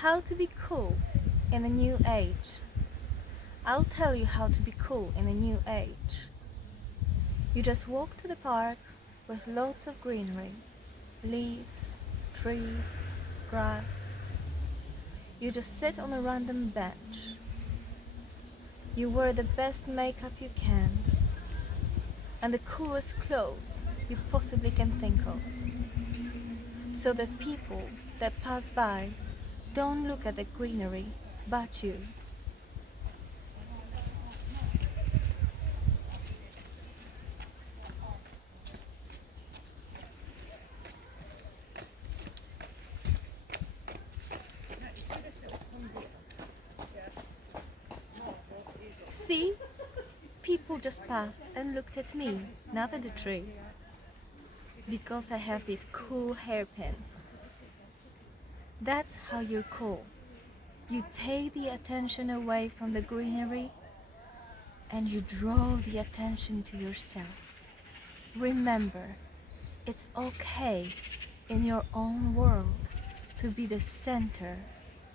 How to be cool in a new age. I'll tell you how to be cool in a new age. You just walk to the park with lots of greenery, leaves, trees, grass. You just sit on a random bench. You wear the best makeup you can and the coolest clothes you possibly can think of, so that people that pass by don't look at the greenery but you. See? People just passed and looked at me, not at the tree. Because I have these cool hairpins. That's how you're cool. You take the attention away from the greenery and you draw the attention to yourself. Remember, it's okay in your own world to be the center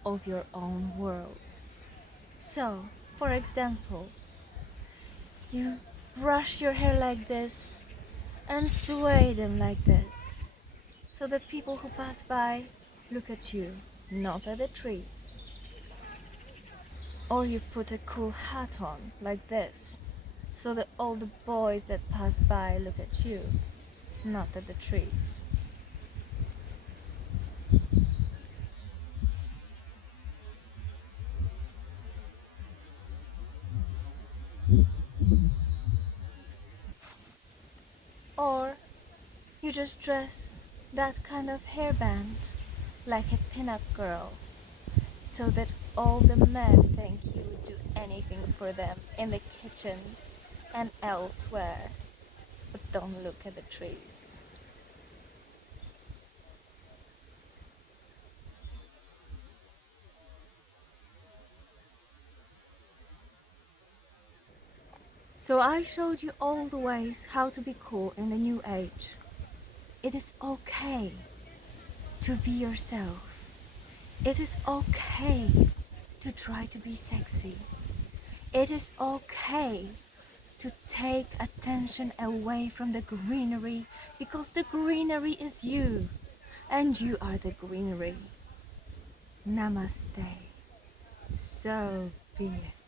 of your own world. So, for example, you brush your hair like this and sway them like this, so that people who pass by look at you, not at the trees. Or you put a cool hat on like this, so that all the boys that pass by look at you, not at the trees. Or you just dress that kind of hairband like a pin-up girl, so that all the men think you would do anything for them in the kitchen and elsewhere, but don't look at the trees. So I showed you all the ways how to be cool in the new age. It is okay to be yourself. It is okay to try to be sexy. It is okay to take attention away from the greenery, because the greenery is you and you are the greenery. Namaste. So be it.